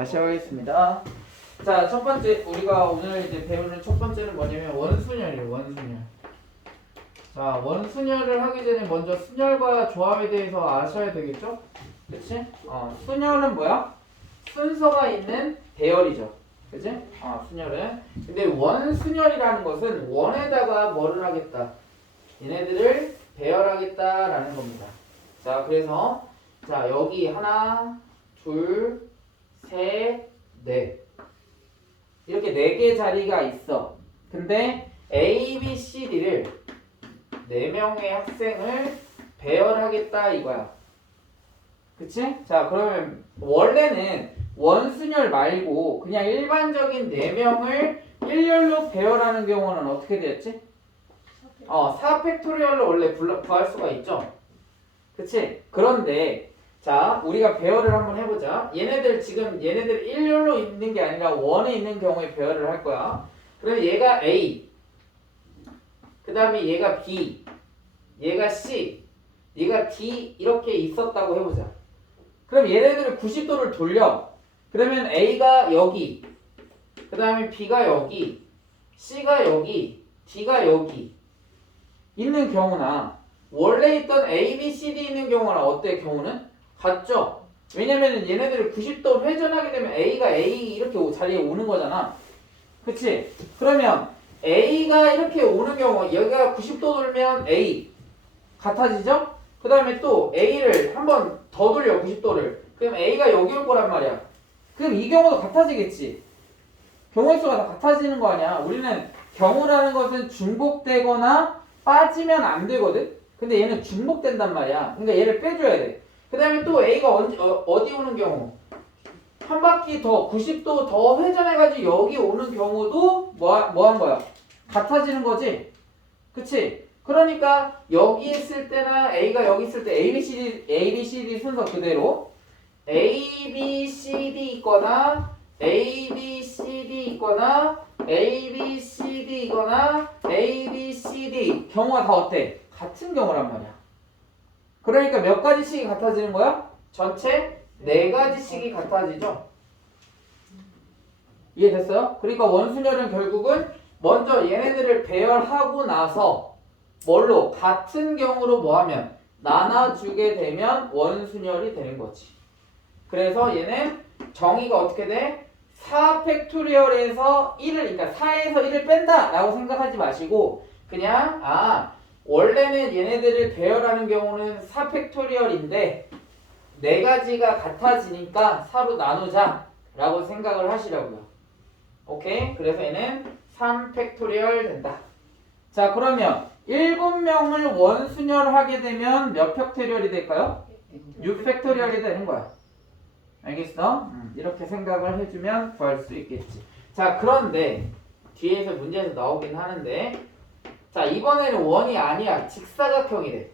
다시 하겠습니다. 자, 첫 번째 우리가 오늘 이제 배우는 첫 번째는 뭐냐면 원순열이에요. 원순열. 자, 원순열을 하기 전에 먼저 순열과 조합에 대해서 아셔야 되겠죠? 그치? 순열은 뭐야? 순서가 있는 배열이죠. 그치? 순열은. 근데 원순열이라는 것은 원에다가 뭐를 하겠다? 얘네들을 배열하겠다라는 겁니다. 자, 그래서 자, 여기 하나, 둘, 셋, 넷. 이렇게 4개 자리가 있어. 근데 A, B, C, D를 4명의 학생을 배열하겠다 이거야. 그치? 자, 그러면 원래는 원순열 말고 그냥 일반적인 4명을 일렬로 배열하는 경우는 어떻게 되었지? 4팩토리얼로 원래 구할 수가 있죠. 그치? 그런데 자, 우리가 배열을 한번 해보자. 얘네들 일렬로 있는 게 아니라 원에 있는 경우에 배열을 할 거야. 그러면 얘가 A, 그 다음에 얘가 B, 얘가 C, 얘가 D 이렇게 있었다고 해보자. 그럼 얘네들을 90도를 돌려. 그러면 A가 여기, 그 다음에 B가 여기, C가 여기, D가 여기 있는 경우나 원래 있던 A, B, C, D 있는 경우나 어때 경우는? 같죠? 왜냐면은 얘네들을 90도 회전하게 되면 A가 A 이렇게 자리에 오는 거잖아. 그치? 그러면 A가 이렇게 오는 경우 여기가 90도 돌면 A 같아지죠? 그 다음에 또 A를 한 번 더 돌려 90도를. 그럼 A가 여기 올 거란 말이야. 그럼 이 경우도 같아지겠지? 경우의 수가 다 같아지는 거 아니야. 우리는 경우라는 것은 중복되거나 빠지면 안 되거든? 근데 얘는 중복된단 말이야. 그러니까 얘를 빼줘야 돼. 그 다음에 또 A가 어디 오는 경우? 한 바퀴 더 90도 더 회전해가지고 여기 오는 경우도 뭐 한 거야? 같아지는 거지? 그치? 그러니까 여기 있을 때나 A가 여기 있을 때 A, B, C, D 순서 그대로 A, B, C, D 있거나 A, B, C, D 있거나 A, B, C, D 이거나 A, B, C, D 경우가 다 어때? 같은 경우란 말이야. 그러니까 몇 가지씩이 같아지는 거야? 전체 4가지씩이 같아지죠? 이해됐어요? 그러니까 원순열은 결국은 먼저 얘네들을 배열하고 나서 뭘로? 같은 경우로 뭐하면? 나눠주게 되면 원순열이 되는 거지. 그래서 얘는 정의가 어떻게 돼? 4팩토리얼에서 1을, 그러니까 4에서 1을 뺀다 라고 생각하지 마시고 그냥 원래는 얘네들을 배열하는 경우는 4팩토리얼인데 4가지가 같아지니까 4로 나누자 라고 생각을 하시라고요. 오케이? 그래서 얘는 3팩토리얼 된다. 자, 그러면 7명을 원순열하게 되면 몇 팩토리얼이 될까요? 6팩토리얼이 되는 거야. 알겠어? 이렇게 생각을 해주면 구할 수 있겠지. 자, 그런데 뒤에서 문제에서 나오긴 하는데 자, 이번에는 원이 아니야. 직사각형이래.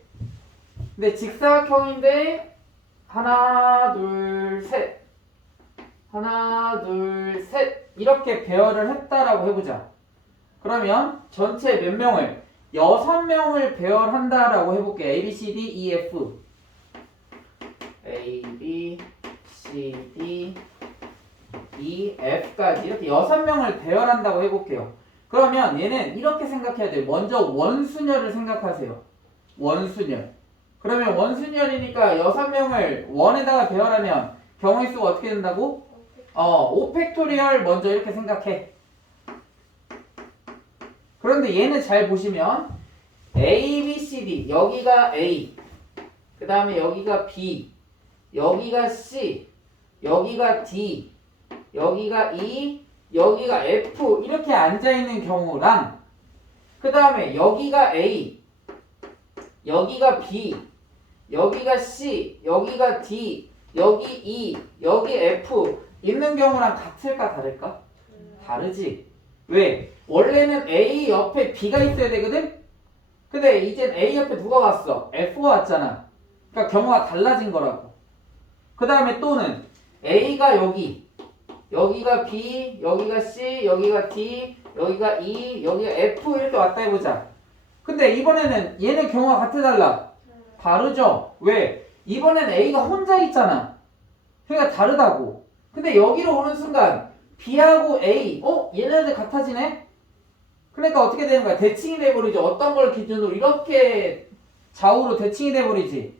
근데 직사각형인데 하나, 둘, 셋 하나, 둘, 셋 이렇게 배열을 했다라고 해보자. 그러면 전체 몇 명을? 6명을 배열한다라고 해볼게. A, B, C, D, E, F A, B, C, D, E, F까지 이렇게 6명을 배열한다고 해볼게요. 그러면 얘는 이렇게 생각해야 돼요. 먼저 원순열을 생각하세요. 원순열. 그러면 원순열이니까 6명을 원에다가 배열하면 경우의 수가 어떻게 된다고? 5팩토리얼 먼저 이렇게 생각해. 그런데 얘는 잘 보시면 A, B, C, D 여기가 A 그 다음에 여기가 B 여기가 C 여기가 D 여기가 E 여기가 F 이렇게 앉아있는 경우랑 그 다음에 여기가 A 여기가 B 여기가 C 여기가 D 여기 E 여기 F 있는 경우랑 같을까 다를까? 다르지. 왜? 원래는 A 옆에 B가 있어야 되거든? 근데 이젠 A 옆에 누가 왔어? F가 왔잖아. 그러니까 경우가 달라진 거라고. 그 다음에 또는 A가 여기가 B, 여기가 C, 여기가 D, 여기가 E, 여기가 F 이렇게 왔다 해보자. 근데 이번에는 얘네 경우가 같아 달라? 다르죠? 왜? 이번엔 A가 혼자 있잖아. 그러니까 다르다고. 근데 여기로 오는 순간 B하고 A, 얘네들 같아지네? 그러니까 어떻게 되는 거야? 대칭이 돼버리죠. 어떤 걸 기준으로 이렇게 좌우로 대칭이 돼버리지.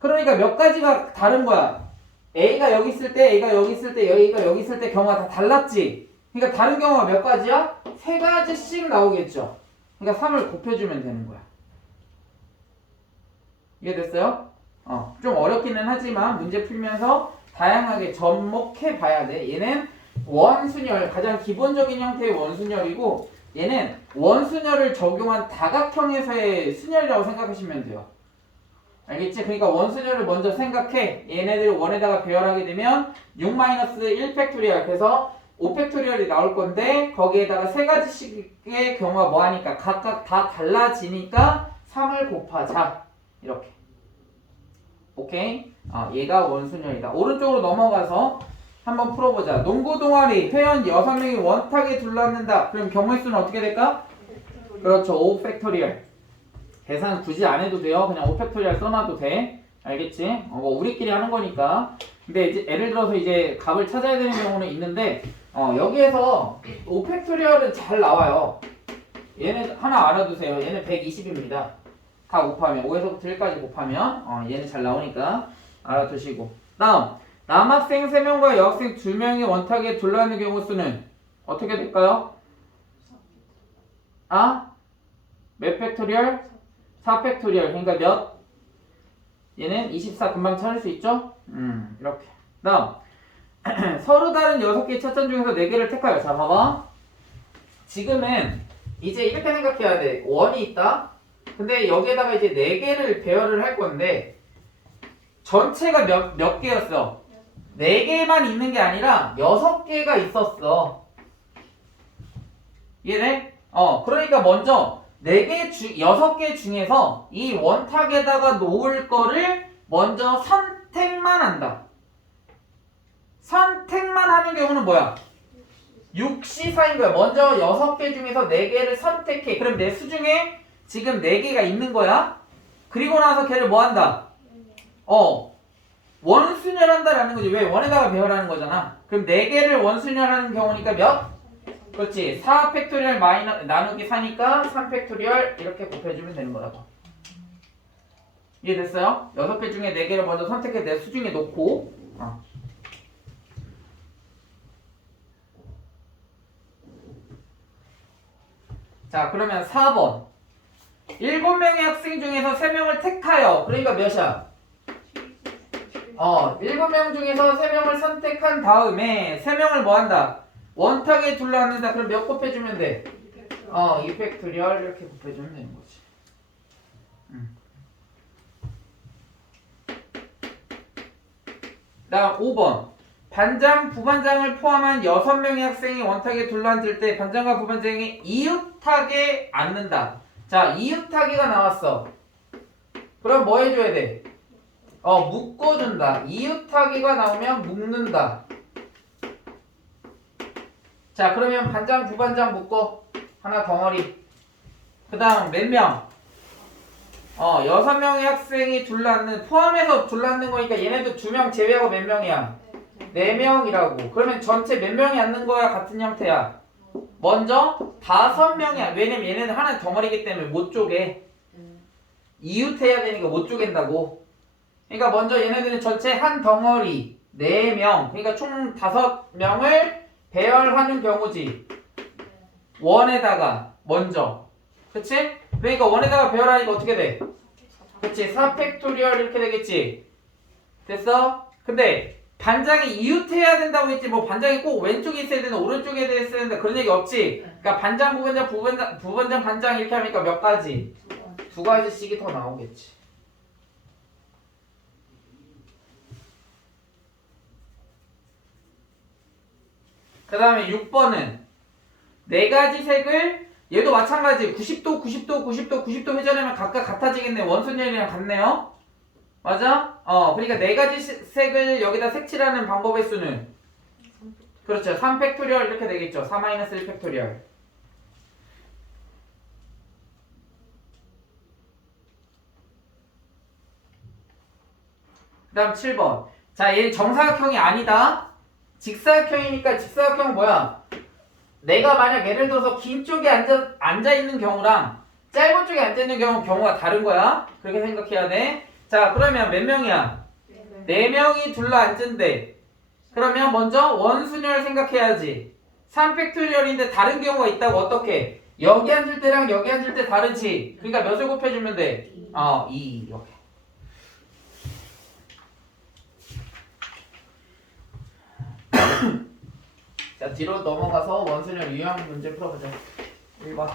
그러니까 몇 가지가 다른 거야. A가 여기 있을 때, A가 여기 있을 때, A가 여기 있을 때 경우가 다 달랐지. 그러니까 다른 경우가 몇 가지야? 세 가지씩 나오겠죠. 그러니까 3을 곱해주면 되는 거야. 이해됐어요? 좀 어렵기는 하지만 문제 풀면서 다양하게 접목해 봐야 돼. 얘는 원순열, 가장 기본적인 형태의 원순열이고 얘는 원순열을 적용한 다각형에서의 순열이라고 생각하시면 돼요. 알겠지? 그러니까 원순열을 먼저 생각해. 얘네들을 원에다가 배열하게 되면 6-1 팩토리얼, 그래서 5 팩토리얼이 나올 건데 거기에다가 세 가지씩의 경우가 뭐하니까 각각 다 달라지니까 3을 곱하자. 이렇게. 오케이? 얘가 원순열이다. 오른쪽으로 넘어가서 한번 풀어보자. 농구 동아리 회원 6명이 원탁에 둘러앉는다. 그럼 경우의 수는 어떻게 될까? 그렇죠. 5 팩토리얼. 계산 굳이 안 해도 돼요. 그냥 5 팩토리얼 써놔도 돼. 알겠지? 뭐 우리끼리 하는 거니까. 근데 이제 예를 들어서 이제 값을 찾아야 되는 경우는 있는데 여기에서 5 팩토리얼은 잘 나와요. 얘는 하나 알아두세요. 얘는 120입니다. 다 곱하면 5에서부터 1까지 곱하면 얘는 잘 나오니까 알아두시고. 다음 남학생 3명과 여학생 2명이 원탁에 둘러앉는 경우 수는 어떻게 될까요? 몇 팩토리얼? 4 팩토리얼. 그러니까 몇? 얘는 24 금방 찾을 수 있죠? 이렇게. 다음 서로 다른 6개의 차점 중에서 4개를 택하여. 자 봐봐. 지금은 이제 이렇게 생각해야 돼. 원이 있다. 근데 여기에다가 이제 4개를 배열을 할 건데 전체가 몇 개였어? 4개만 있는 게 아니라 6개가 있었어. 이해돼? 그러니까 먼저 6개 중에서 이 원탁에다가 놓을 거를 먼저 선택만 한다. 선택만 하는 경우는 뭐야? 6시4인 거야. 먼저 6개 중에서 4개를 선택해. 그럼 내 수 중에 지금 4개가 있는 거야. 그리고 나서 걔를 뭐 한다? 원순열한다라는 거지. 왜? 원에다가 배열하는 거잖아. 그럼 4개를 원순열하는 경우니까 몇? 그렇지. 4 팩토리얼 나누기 4니까 3 팩토리얼 이렇게 곱해주면 되는 거라고. 이해됐어요? 6개 중에 4개를 먼저 선택해 내 수 중에 놓고 자 그러면 4번 7명의 학생 중에서 3명을 택하여. 그러니까 몇이야? 7명 중에서 3명을 선택한 다음에 3명을 뭐 한다? 원탁에 둘러앉는다. 그럼 몇 곱해주면 돼? 2 팩토리얼 이렇게 곱해주면 되는 거지. 다음 5번 반장, 부반장을 포함한 6명의 학생이 원탁에 둘러앉을 때 반장과 부반장이 이웃하게 앉는다. 자, 이웃하기가 나왔어. 그럼 뭐 해줘야 돼? 묶어준다. 이웃하기가 나오면 묶는다. 자, 그러면 반장, 부반장 묶어. 하나 덩어리. 그 다음 몇 명? 6명의 학생이 포함해서 둘러앉는 거니까 얘네도 2명 제외하고 몇 명이야? 4명이라고. 그러면 전체 몇 명이 앉는 거야? 같은 형태야. 먼저 5명이야. 왜냐면 얘네는 하나의 덩어리이기 때문에 못 쪼개. 이웃해야 되니까 못 쪼갠다고. 그러니까 먼저 얘네들은 전체 한 덩어리 4명. 그러니까 총 5명을 배열하는 경우지. 원에다가 먼저. 그치? 그러니까 원에다가 배열하니까 어떻게 돼? 그치? 4 팩토리얼 이렇게 되겠지. 됐어? 근데 반장이 이웃해야 된다고 했지 뭐 반장이 꼭 왼쪽에 있어야 되나 오른쪽에 있어야 된다 그런 얘기 없지. 그러니까 반장, 부반장, 반장 이렇게 하니까 몇 가지? 2가지씩이 더 나오겠지. 그 다음에 6번은 4가지 색을 얘도 마찬가지 90도, 90도, 90도, 90도 회전하면 각각 같아지겠네. 원순열이랑 같네요. 맞아? 그러니까 4가지 색을 여기다 색칠하는 방법의 수는 그렇죠. 3 팩토리얼 이렇게 되겠죠. 4-1 팩토리얼. 그 다음 7번 자, 얘 정사각형이 아니다. 직사각형이니까 직사각형은 뭐야? 내가 만약 예를 들어서 긴 쪽에 앉아 있는 경우랑 짧은 쪽에 앉아 있는 경우가 다른 거야. 그렇게 생각해야 돼. 자, 그러면 몇 명이야? 네 명이 둘러 앉은데. 그러면 먼저 원순열 생각해야지. 3팩토리얼인데 다른 경우가 있다고 어떻게? 여기 앉을 때랑 여기 앉을 때 다르지. 그러니까 몇을 곱해주면 돼? 2 이렇게. 자, 뒤로 넘어가서 원순열 유형 문제 풀어보자. 1번.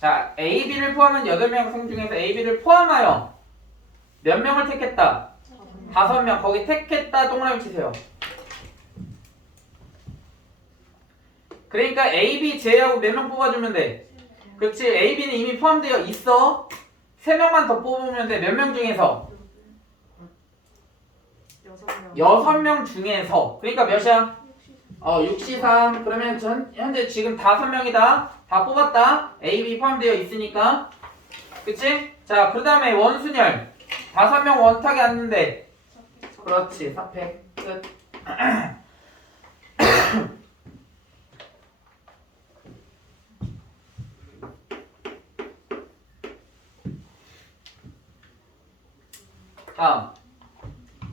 자, A, B를 포함한 8명 학생 중에서 A, B를 포함하여 몇 명을 택했다? 5명. 거기 택했다 동그라미 치세요. 그러니까 A, B 제외하고 몇 명 뽑아주면 돼? 그렇지. A, B는 이미 포함되어 있어. 3명만 더 뽑으면 돼. 몇 명 중에서? 6명 중에서. 그러니까 몇이야? 63. 그러면 현재 지금 5명이다. 다 뽑았다. A, B 포함되어 있으니까. 그치? 자, 그 다음에 원순열. 5명 원탁에 앉는데. 그렇지. 4팩. 끝. 다음.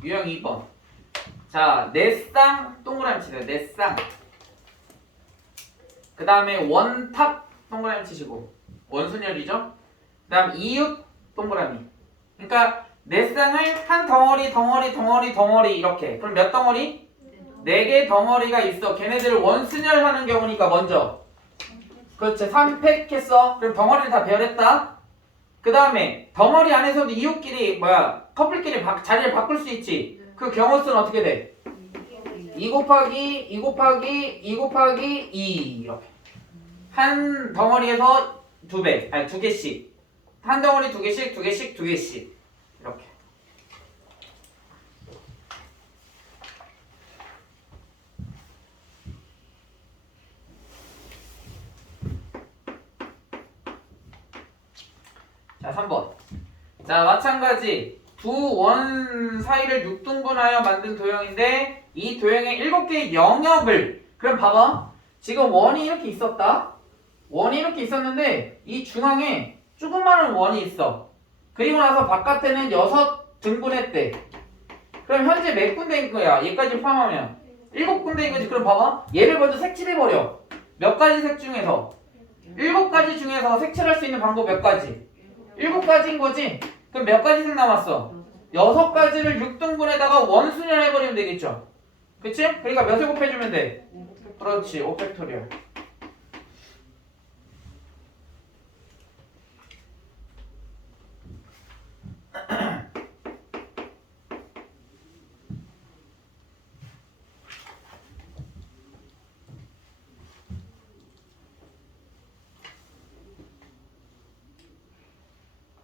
유형 2번. 자, 넷쌍 동그라미 치세요. 넷쌍. 그 다음에 원탑 동그라미 치시고 원순열이죠. 그 다음 이웃 동그라미. 그러니까 넷쌍을 한 덩어리 이렇게. 그럼 몇 덩어리? 4개 덩어리가 있어. 걔네들을 원순열 하는 경우니까 먼저 그렇지. 3팩 했어. 그럼 덩어리를 다 배열했다. 그 다음에 덩어리 안에서도 이웃끼리 커플끼리 자리를 바꿀 수 있지. 그 경우 수는 어떻게 돼? 2 곱하기 2 곱하기 2 곱하기 2 이렇게. 한 덩어리에서 2배, 아니 2개씩. 한 덩어리 2개씩, 2개씩, 2개씩. 이렇게. 자, 3번. 자, 마찬가지. 두 원 사이를 6등분하여 만든 도형인데 이 도형의 7개의 영역을 그럼 봐봐. 지금 원이 이렇게 있었다. 원이 이렇게 있었는데 이 중앙에 조그마한 원이 있어. 그리고 나서 바깥에는 6등분했대. 그럼 현재 몇 군데인 거야? 얘까지 포함하면 7군데인 거지. 그럼 봐봐. 얘를 먼저 색칠해버려. 몇 가지 색 중에서 7가지 중에서 색칠할 수 있는 방법 몇 가지? 7가지인 거지? 그럼 몇 가지 색 남았어? 6가지를 6등분에다가 원순열 해버리면 되겠죠? 그치? 그러니까 몇을 곱해주면 돼? 그렇지, 5팩토리얼.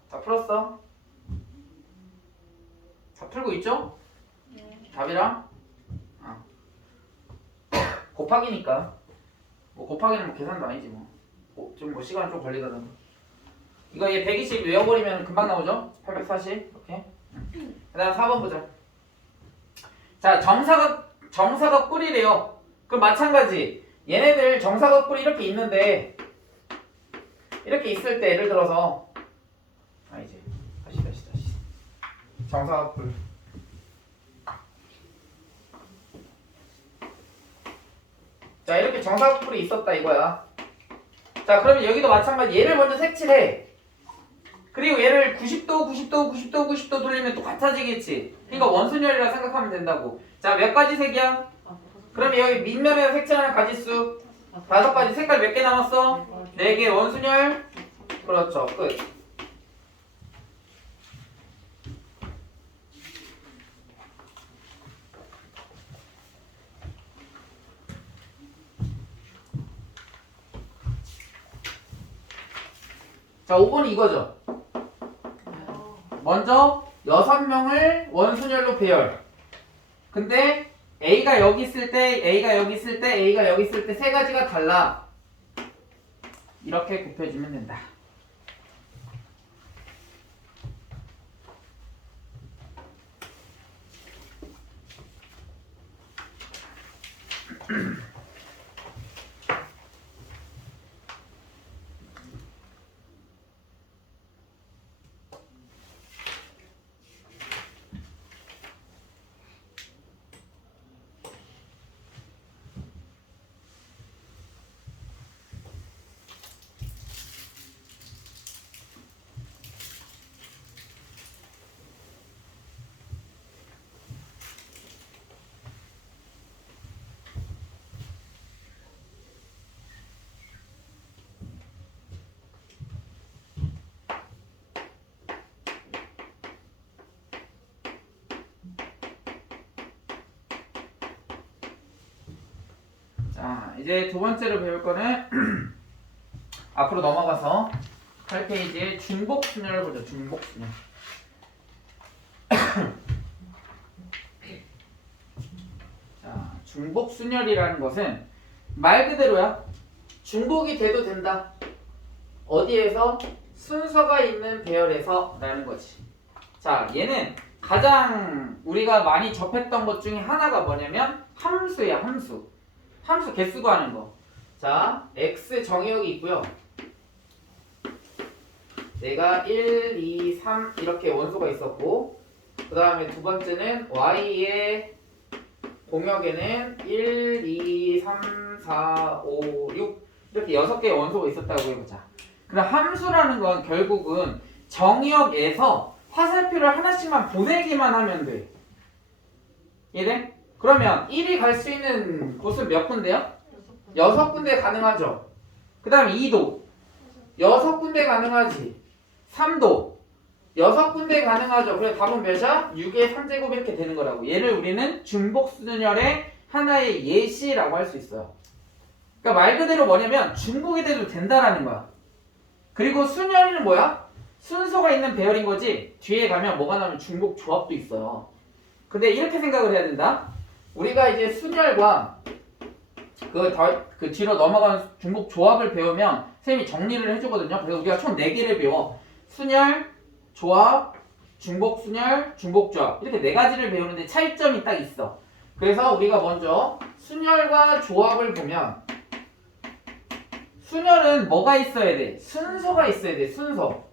다 풀었어? 다 풀고 있죠? 답이랑? 곱하기니까. 뭐 곱하기는 뭐 계산도 아니지 뭐. 좀 뭐 시간 좀 걸리더라도. 이거 얘 120 외워버리면 금방 나오죠? 840 이렇게. 그 다음 4번 보자. 자, 정사각 뿔이래요. 그럼 마찬가지. 얘네들 정사각 뿔이 이렇게 있는데 이렇게 있을 때 예를 들어서 이제 다시 정사각 뿔. 자, 이렇게 정사각 뿔이 있었다 이거야. 자, 그러면 여기도 마찬가지. 얘를 먼저 색칠해. 그리고 얘를 90도 돌리면 또 같아지겠지. 그러니까 원순열이라 생각하면 된다고. 자, 몇 가지 색이야? 그러면 여기 밑면에서 색칠하는 가지수 5가지. 색깔 몇 개 남았어? 4개. 원순열. 그렇죠. 끝. 자, 5번이 이거죠. 먼저 6명을 원순열로 배열. 근데 A가 여기 있을 때, A가 여기 있을 때, A가 여기 있을 때 세 가지가 달라. 이렇게 곱해주면 된다. 자, 이제 두 번째로 배울 거는 앞으로 넘어가서 8페이지에 중복순열을 보죠. 중복순열. 자, 중복순열이라는 것은 말 그대로야. 중복이 돼도 된다. 어디에서? 순서가 있는 배열에서 라는 거지. 자, 얘는 가장 우리가 많이 접했던 것 중에 하나가 뭐냐면 함수야, 함수. 함수 개수 구하는 거. 자, x 정의역이 있고요. 내가 1, 2, 3 이렇게 원소가 있었고, 그 다음에 두 번째는 y의 공역에는 1, 2, 3, 4, 5, 6 이렇게 6개의 원소가 있었다고 해보자. 그럼 함수라는 건 결국은 정의역에서 화살표를 하나씩만 보내기만 하면 돼. 이해돼? 그러면 1이 갈 수 있는 곳은 몇 군데요? 6군데 가능하죠. 그 다음에 2도 6군데 가능하지. 3도 6군데 가능하죠. 그래서 답은 몇이야? 6의 3제곱 이렇게 되는 거라고. 얘를 우리는 중복순열의 하나의 예시라고 할 수 있어요. 그러니까 말 그대로 뭐냐면 중복이 돼도 된다라는 거야. 그리고 순열이는 뭐야? 순서가 있는 배열인 거지. 뒤에 가면 뭐가 나오면 중복 조합도 있어요. 근데 이렇게 생각을 해야 된다. 우리가 이제 순열과 그 뒤로 넘어가는 중복 조합을 배우면 선생님이 정리를 해주거든요. 그래서 우리가 총 4개를 배워. 순열, 조합, 중복 순열, 중복 조합 이렇게 4가지를 배우는데 차이점이 딱 있어. 그래서 우리가 먼저 순열과 조합을 보면 순열은 뭐가 있어야 돼? 순서가 있어야 돼. 순서.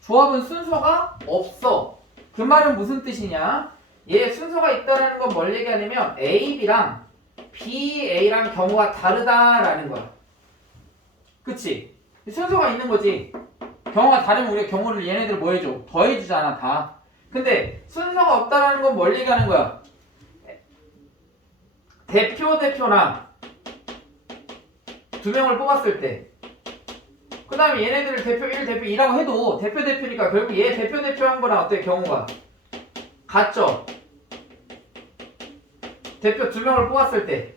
조합은 순서가 없어. 그 말은 무슨 뜻이냐? 얘 순서가 있다는 건 뭘 얘기하냐면 AB랑 BA랑 경우가 다르다라는 거야. 그치? 순서가 있는 거지. 경우가 다르면 우리가 경우를 얘네들 뭐 해줘? 더해주잖아 다. 근데 순서가 없다라는 건 뭘 얘기하는 거야? 대표랑 두 명을 뽑았을 때 그 다음에 얘네들을 대표 1, 대표 2라고 해도 대표니까 결국 얘 대표 한 거랑 어때? 경우가 같죠? 대표 2명을 뽑았을 때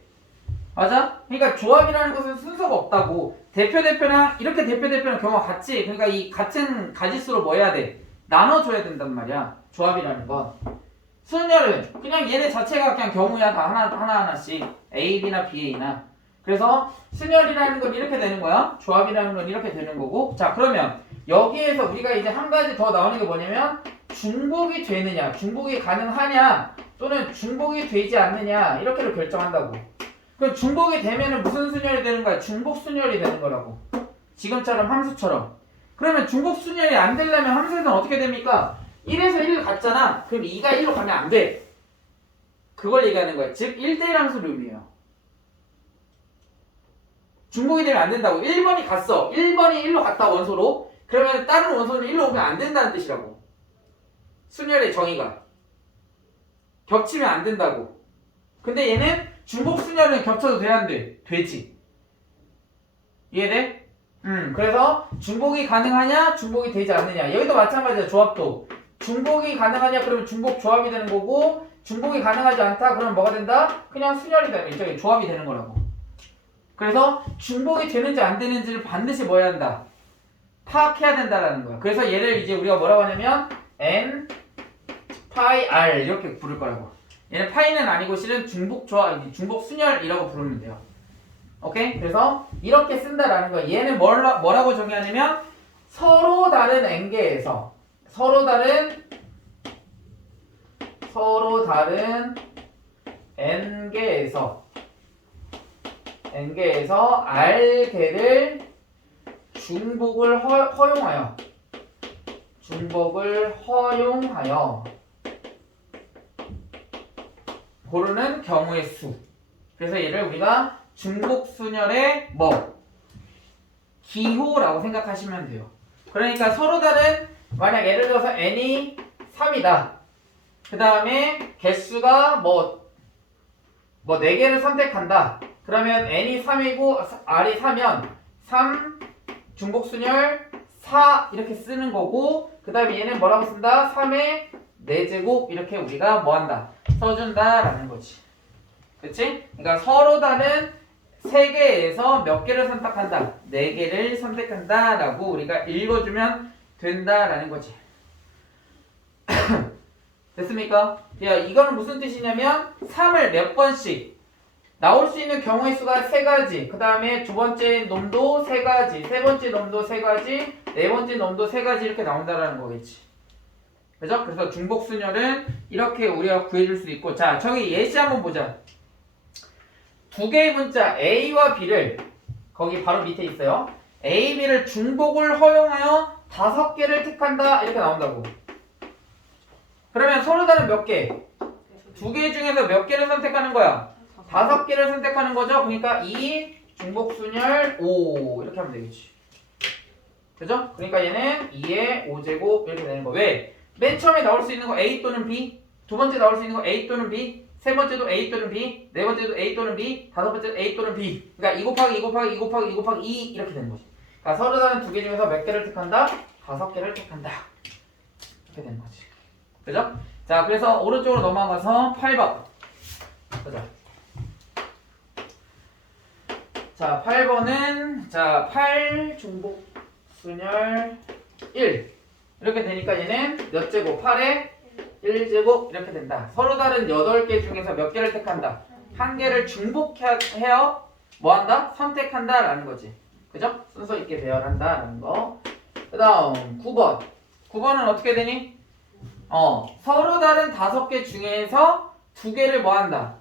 맞아? 그러니까 조합이라는 것은 순서가 없다고. 대표랑 이렇게 대표랑 경우가 같지. 그러니까 이 같은 가지수로 뭐 해야 돼? 나눠줘야 된단 말이야. 조합이라는 건. 순열은 그냥 얘네 자체가 그냥 경우야. 다 하나씩 A, B나 BA나. 그래서 순열이라는 건 이렇게 되는 거야. 조합이라는 건 이렇게 되는 거고. 자, 그러면 여기에서 우리가 이제 한 가지 더 나오는 게 뭐냐면 중복이 되느냐, 중복이 가능하냐, 또는 중복이 되지 않느냐 이렇게를 결정한다고. 그럼 중복이 되면은 무슨 순열이 되는 거야? 중복 순열이 되는 거라고. 지금처럼 함수처럼. 그러면 중복 순열이 안 되려면 함수에서는 어떻게 됩니까? 1에서 1을 갔잖아. 그럼 2가 1로 가면 안 돼. 그걸 얘기하는 거야. 즉 1대1 함수를 의미해요. 중복이 되면 안 된다고. 1번이 갔어. 1번이 1로 갔다 원소로. 그러면 다른 원소는 1로 오면 안 된다는 뜻이라고. 순열의 정의가. 겹치면 안 된다고. 근데 얘는 중복 순열은 겹쳐도 돼야 안 돼? 되지. 이해돼? 그래서 중복이 가능하냐? 중복이 되지 않느냐. 여기도 마찬가지야. 조합도. 중복이 가능하냐? 그러면 중복 조합이 되는 거고 중복이 가능하지 않다? 그러면 뭐가 된다? 그냥 순열이 되면 이쪽에 조합이 되는 거라고. 그래서 중복이 되는지 안 되는지를 반드시 뭐 해야 한다? 파악해야 된다라는 거야. 그래서 얘를 이제 우리가 뭐라고 하냐면 N, 파이, R 이렇게 부를 거라고. 얘는 파이는 아니고 실은 중복 조합, 중복 순열이라고 부르면 돼요. 오케이? 그래서 이렇게 쓴다라는 거야. 얘는 뭐라고 정의하냐면 서로 다른 N개에서 서로 다른 n개에서 r개를 중복을 허용하여 고르는 경우의 수. 그래서 얘를 우리가 중복순열의 기호라고 생각하시면 돼요. 그러니까 서로 다른, 만약 예를 들어서 n이 3이다. 그 다음에 개수가 4개를 선택한다. 그러면 n이 3이고 r이 4면 3 중복순열 4 이렇게 쓰는 거고, 그 다음에 얘는 뭐라고 쓴다? 3의 4제곱 이렇게 우리가 뭐한다? 써준다라는 거지. 그치? 그러니까 서로 다른 3개에서 몇 개를 선택한다? 4개를 선택한다 라고 우리가 읽어주면 된다라는 거지. 됐습니까? 야, 이거는 무슨 뜻이냐면 3을 몇 번씩 나올 수 있는 경우의 수가 3가지, 그 다음에 두 번째 놈도 3가지, 세 번째 놈도 3가지, 네 번째 놈도 3가지 이렇게 나온다라는 거겠지. 그죠? 그래서 중복순열은 이렇게 우리가 구해줄 수 있고, 자, 저기 예시 한번 보자. 두 개의 문자 A와 B를, 거기 바로 밑에 있어요. A, B를 중복을 허용하여 5개를 택한다 이렇게 나온다고. 그러면 서로 다른 몇 개? 2개 중에서 몇 개를 선택하는 거야? 5개를 선택하는 거죠. 그러니까 2 중복순열 5 이렇게 하면 되겠지. 그죠? 그러니까 얘는 2의 5제곱 이렇게 되는 거. 왜? 맨 처음에 나올 수 있는 거 A 또는 B, 두 번째 나올 수 있는 거 A 또는 B, 세 번째도 A 또는 B, 네 번째도 A 또는 B, 다섯 번째도 A 또는 B. 그러니까 2 곱하기 2 곱하기 2 곱하기 2 곱하기 2 이렇게 되는 거지. 그러니까 서로 다른 2개 중에서 몇 개를 택한다? 5개를 택한다. 이렇게 되는 거지. 그죠? 자, 그래서 오른쪽으로 넘어가서 8번. 보자. 자, 8번은, 자, 8 중복순열 1. 이렇게 되니까 얘는 몇 제곱? 8의 1제곱 이렇게 된다. 서로 다른 8개 중에서 몇 개를 택한다? 한 개를 중복해요. 뭐 한다? 선택한다 라는 거지. 그죠? 순서 있게 배열한다 라는 거. 그 다음 9번. 9번은 어떻게 되니? 서로 다른 5개 중에서 2개를 뭐 한다?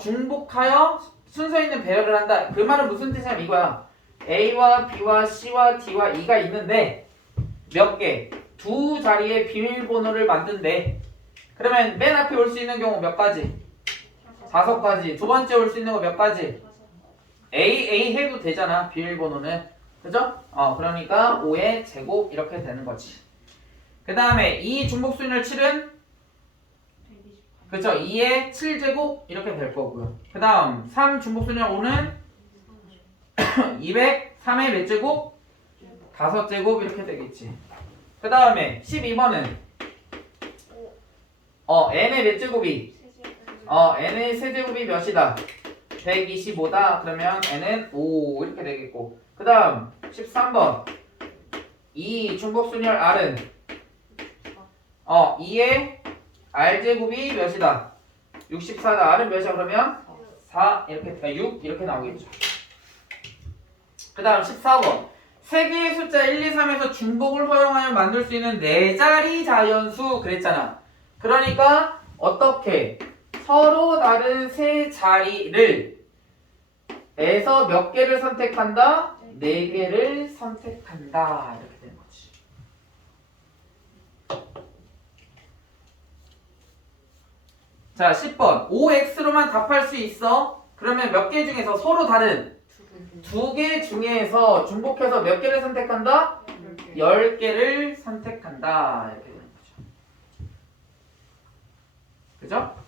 중복하여 순서 있는 배열을 한다. 그 말은 무슨 뜻이냐면 이거야. A와 B와 C와 D와 E가 있는데 몇 개? 두 자리의 비밀번호를 만든대. 그러면 맨 앞에 올 수 있는 경우 몇 가지? 5가지. 두 번째 올 수 있는 거 몇 가지? A 해도 되잖아. 비밀번호는. 그죠? 그러니까 5의 제곱 이렇게 되는 거지. 그 다음에 2 중복순열 7은 그쵸? 2의 7제곱 이렇게 될 거고요. 그 다음 3 중복순열 5는 203의 몇 제곱? 5제곱 이렇게 되겠지. 그 다음에 12번은 n의 몇 제곱이? n의 세제곱이 몇이다? 125다. 그러면 n은 5 이렇게 되겠고, 그 다음 13번 2 중복순열 r은 2의 r제곱이 몇이다? 64다. r은 몇이야? 그러면 4 이렇게 6 이렇게 나오겠죠. 그 다음 14번 3개의 숫자 1, 2, 3에서 중복을 허용하여 만들 수 있는 4자리 자연수 그랬잖아. 그러니까 어떻게 서로 다른 세 자리를 에서 몇 개를 선택한다? 4개를 선택한다. 이렇게 되는 거지. 자, 10번 5x로만 답할 수 있어. 그러면 몇 개 중에서 서로 다른 2개 중에서 중복해서 몇 개를 선택한다? 10개를 선택한다. 이렇게 되는 거죠. 그죠?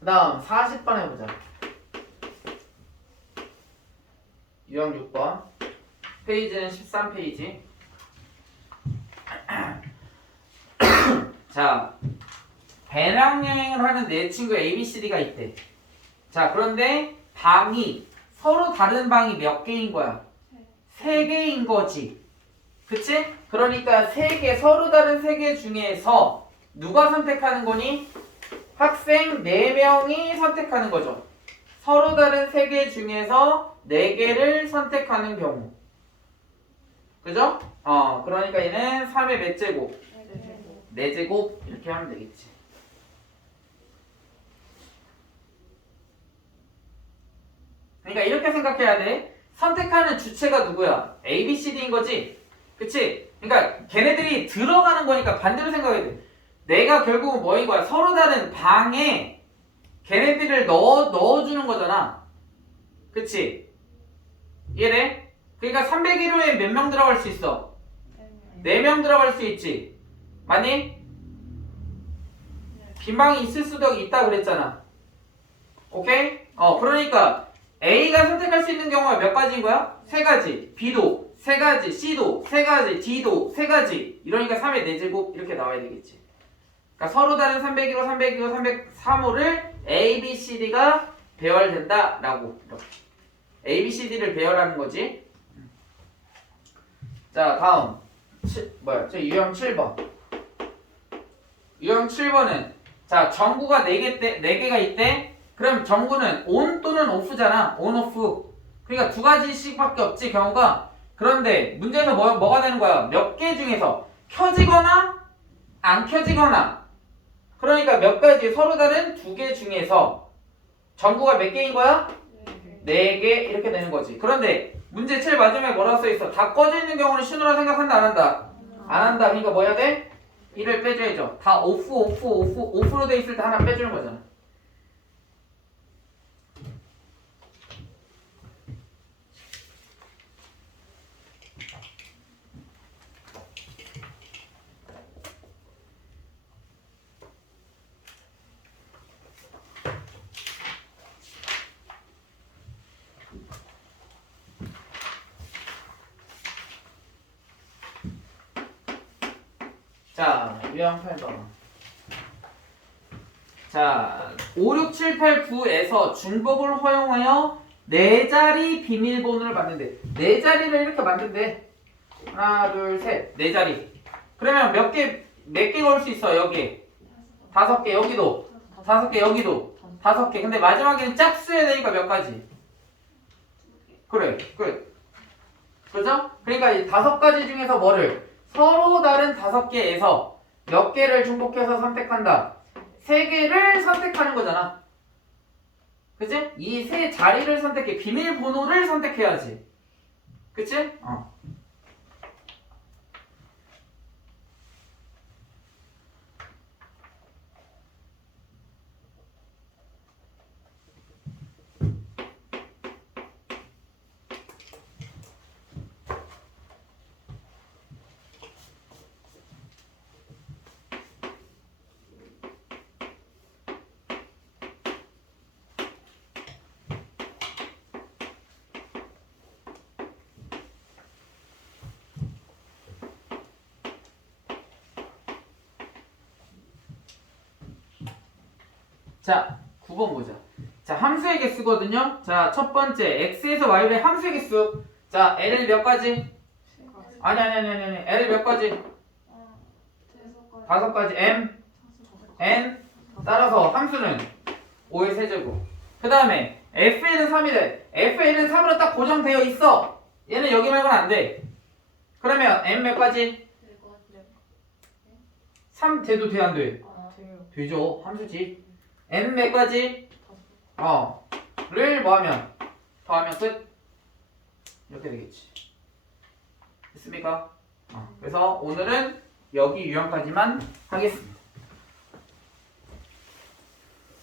그 다음 40번 해보자. 유형 6번 페이지는 13페이지. 자, 배낭여행을 하는 내 친구 ABCD가 있대. 자, 그런데 방이 서로 다른 방이 몇 개인 거야? 3개인 거지. 그치? 그러니까 서로 다른 3개 중에서 누가 선택하는 거니? 학생 4명이 선택하는 거죠. 서로 다른 3개 중에서 4개를 선택하는 경우. 그죠? 그러니까 얘는 3의 몇 제곱? 4제곱 이렇게 하면 되겠지. 그러니까 이렇게 생각해야 돼. 선택하는 주체가 누구야? A, B, C, D인 거지. 그치? 그러니까 걔네들이 들어가는 거니까 반대로 생각해야 돼. 내가 결국은 뭐인 거야? 서로 다른 방에 걔네들을 넣어주는 거잖아. 그치? 이해돼? 그러니까 301호에 몇 명 들어갈 수 있어? 4명 들어갈 수 있지. 맞니? 빈 방이 있을 수도 있다 그랬잖아. 오케이? 그러니까 A가 선택할 수 있는 경우가 몇 가지인 거야? 3가지. B도 3가지. C도 3가지. D도 3가지. 이러니까 3의 4제곱 이렇게 나와야 되겠지. 그러니까 서로 다른 301호, 302호, 303호를 A, B, C, D가 배열된다 라고. 이렇게. A, B, C, D를 배열하는 거지. 자, 다음. 저 유형 7번. 유형 7번은 자, 전구가 4개가 있대. 그럼 전구는 on 또는 off잖아. on, off. 그러니까 2가지씩밖에 없지 경우가. 그런데 문제에서 뭐가 되는 거야? 몇 개 중에서 켜지거나 안 켜지거나. 그러니까 몇 가지 서로 다른 2개 중에서 전구가 몇 개인 거야? 4개 이렇게 되는 거지. 그런데 문제 7 마지막에 뭐라고 써있어? 다 꺼져 있는 경우는 신호라 생각한다 안 한다? 안 한다. 그러니까 뭐 해야 돼? 1을 빼줘야죠. 다 오프로 돼 있을 때 하나 빼주는 거잖아. 자, 유형 8번. 자, 5, 6, 7, 8, 9에서 중복을 허용하여 4자리 비밀번호를 만든대. 4자리를 이렇게 만든대. 하나, 둘, 셋. 4자리. 그러면 몇 개 걸 수 있어, 여기? 5개, 여기도. 5개, 여기도. 5개. 근데 마지막에는 짝수해야 되니까 몇 가지? 그래, 끝. 그죠? 그러니까 이 5가지 중에서 뭐를? 서로 다른 5개에서 몇 개를 중복해서 선택한다. 3개를 선택하는 거잖아. 그치? 이 3자리를 선택해. 비밀번호를 선택해야지. 그치? 자, 9번 보자. 자, 함수의 개수거든요. 자, 첫 번째 x에서 y의 함수의 개수. 자, l은 몇 가지? 아니. l 몇 가지? 5가지. m, n. 따라서 함수는 5의 세제곱. 그 다음에 fn은 3이래. fn은 3으로 딱 고정되어 있어. 얘는 여기 말고는 안 돼. 그러면 m 몇 가지? 3 돼도 돼, 안 돼? 되죠. 함수지. n 몇 가지? 를 뭐하면? 더하면 끝? 이렇게 되겠지. 됐습니까? 그래서 오늘은 여기 유형까지만 하겠습니다.